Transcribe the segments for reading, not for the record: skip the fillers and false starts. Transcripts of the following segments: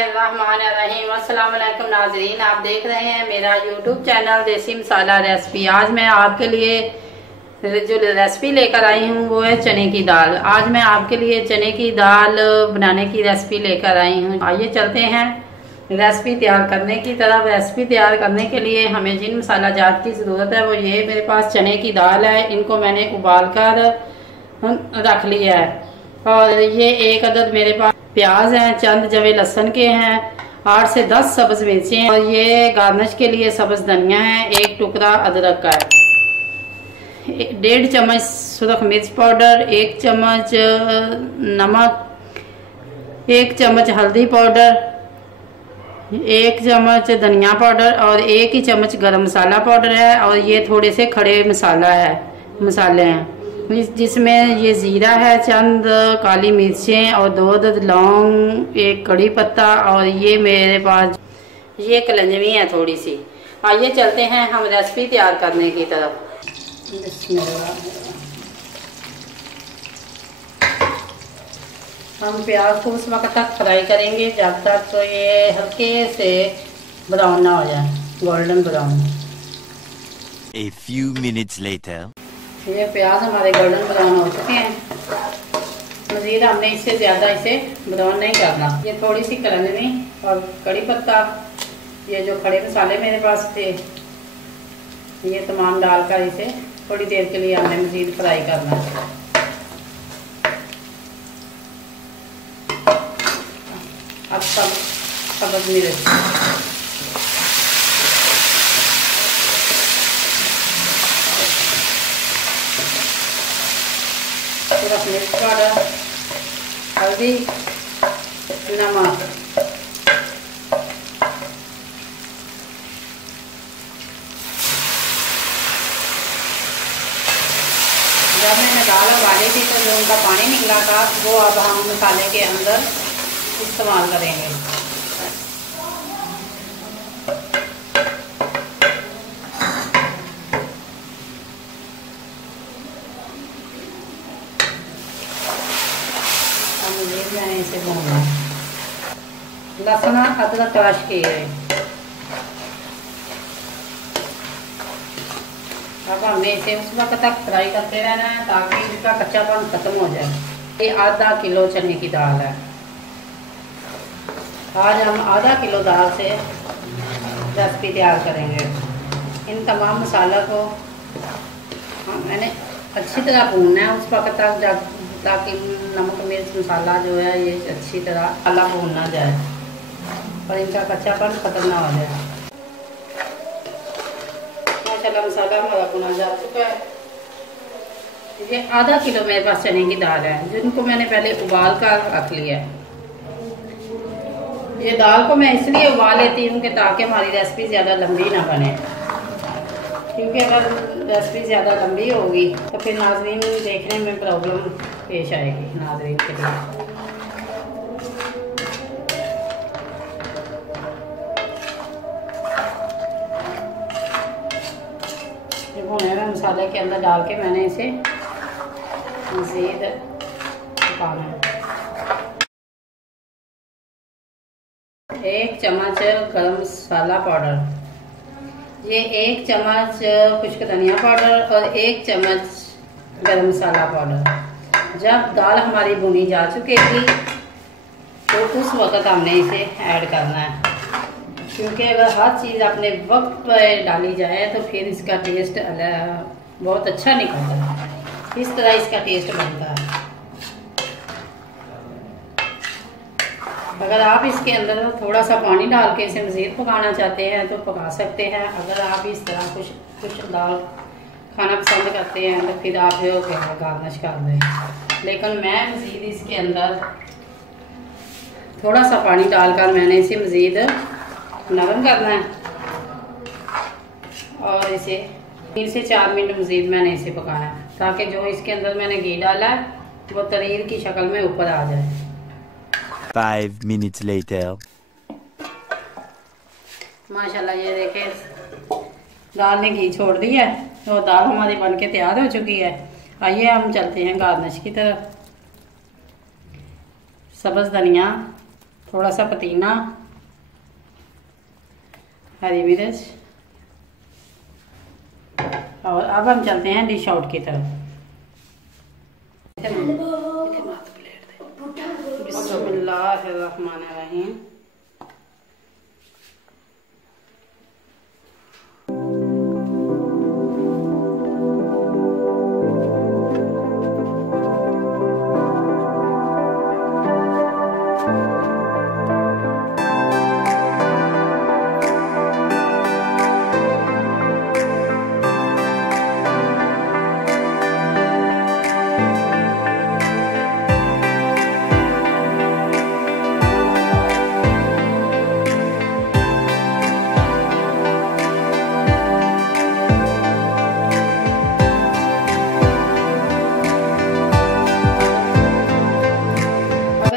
बिस्मिल्लाहिर्रहमानिर्रहीम। अस्सलाम वालेकुम नाजरीन, आप देख रहे हैं मेरा यूट्यूब चैनल देसी मसाला रेसिपी। आज मैं आपके लिए जो रेसिपी लेकर आई हूँ वो है चने की दाल। आज मैं आपके लिए चने की दाल बनाने की रेसिपी लेकर आई हूँ। आइए चलते हैं रेसिपी तैयार करने की तरफ। रेसिपी तैयार करने के लिए हमें जिन मसाला जात की ज़रूरत है वो ये मेरे पास चने की दाल है। इनको मैंने उबाल कर रख लिया है। और ये एक अदद मेरे पास प्याज हैं, चंद जवे लहसुन के हैं, 8 से 10 सब्ज मिर्ची हैं और ये गार्निश के लिए सब्ज धनिया है। एक टुकड़ा अदरक का है। 1.5 चम्मच सुरख मिर्च पाउडर, 1 चम्मच नमक, 1 चम्मच हल्दी पाउडर, 1 चम्मच धनिया पाउडर और 1 ही चम्मच गरम मसाला पाउडर है। और ये थोड़े से खड़े मसाले हैं जिसमें ये जीरा है, चंद काली मिर्चें और 2 अदद लौंग, 1 कड़ी पत्ता और ये मेरे पास ये कलंजवी है थोड़ी सी। आइए चलते हैं हम रेसिपी तैयार करने की तरफ। हम प्याज को उस वक्त तक फ्राई करेंगे जब तक तो ये हल्के से ब्राउन ना हो जाए, golden brown. A few minutes later. ये प्याज हमारे गोल्डन ब्राउन हो चुके हैं। मज़ीद हमने इससे ज़्यादा इसे ब्राउन नहीं करना। ये थोड़ी सी कलंजवी और कड़ी पत्ता, ये जो खड़े मसाले मेरे पास थे, ये तमाम डालकर इसे थोड़ी देर के लिए हमने मज़ीद फ्राई करना है। अब सब्ज़ मिर्च, मिर्च पाउडर, हल्दी, नमक, जब मैंने दाल उबाली थी तो जो उनका पानी निकला था वो अब हम मसाले के अंदर इस्तेमाल करेंगे। मैंने इसे भूना, लहसुन अदरक क्रश किए हैं। अब हमें इसे उस वक्त तक फ्राई करते रहना है ताकि इसका कच्चापन खत्म हो जाए। ये आधा किलो चने की दाल है। आज हम आधा किलो दाल से रेसिपी तैयार करेंगे। इन तमाम मसाला को मैंने अच्छी तरह भूनना है उस वक्त तक जब ताकि नमक मिर्च मसाला जो है ये अच्छी तरह अला भून ना जाए और इनका कच्चापन खत्म ना हो जाए। माशाल्लाह मसाला हमारा भुना जा चुका है। ये आधा किलो मेरे पास चने की दाल है जिनको मैंने पहले उबाल कर रख लिया है। ये दाल को मैं इसलिए उबाल लेती हूँ कि ताकि हमारी रेसिपी ज़्यादा लंबी ना बने, क्योंकि अगर रेसिपी ज़्यादा लंबी होगी तो फिर नाज़रीन देखने में प्रॉब्लम पेश आएगी नाज़रीन के लिए। भुने हुए मसाले के अंदर डाल के मैंने इसे मज़ीद पकाना है। 1 चम्मच गरम मसाला पाउडर, ये 1 चम्मच खुश्क धनिया पाउडर और 1 चम्मच गरम मसाला पाउडर। जब दाल हमारी भुनी जा चुकेगी तो उस वक्त हमने इसे ऐड करना है, क्योंकि अगर हर चीज़ अपने वक्त पर डाली जाए तो फिर इसका टेस्ट बहुत अच्छा निकलता है। इस तरह इसका टेस्ट बनता है। अगर आप इसके अंदर थोड़ा सा पानी डाल के इसे मज़ीद पकाना चाहते हैं तो पका सकते हैं। अगर आप इस तरह कुछ दाल खाना पसंद करते हैं तो फिर आप जो गार्निश कर दें। लेकिन मैं मज़ीद इसके अंदर थोड़ा सा पानी डालकर मैंने इसे मज़ीद नरम करना है और इसे 3 से 4 मिनट मज़ीद मैंने इसे पकाना है ताकि जो इसके अंदर मैंने घी डाला है वो तरीर की शक्ल में ऊपर आ जाए। 5 minutes later. माशाल्लाह ये देखें दाल ने घी छोड़ दिया है तो दाल हमारी बनके तैयार हो चुकी है। आइए हम चलते हैं गार्निश की तरफ। सब्ज़ धनिया थोड़ा सा पुदीना, हरी मिर्च, और अब हम चलते हैं डिश आउट की तरफ। बिस्मिल्लाहिर्रहमानिर्रहीम।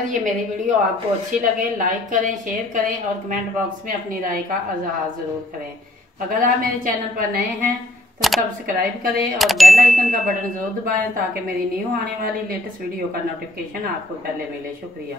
ये मेरी वीडियो आपको अच्छी लगे, लाइक करें, शेयर करें और कमेंट बॉक्स में अपनी राय का इजहार जरूर करें। अगर आप मेरे चैनल पर नए हैं तो सब्सक्राइब करें और बेल आइकन का बटन जरूर दबाएं ताकि मेरी न्यू आने वाली लेटेस्ट वीडियो का नोटिफिकेशन आपको पहले मिले। शुक्रिया।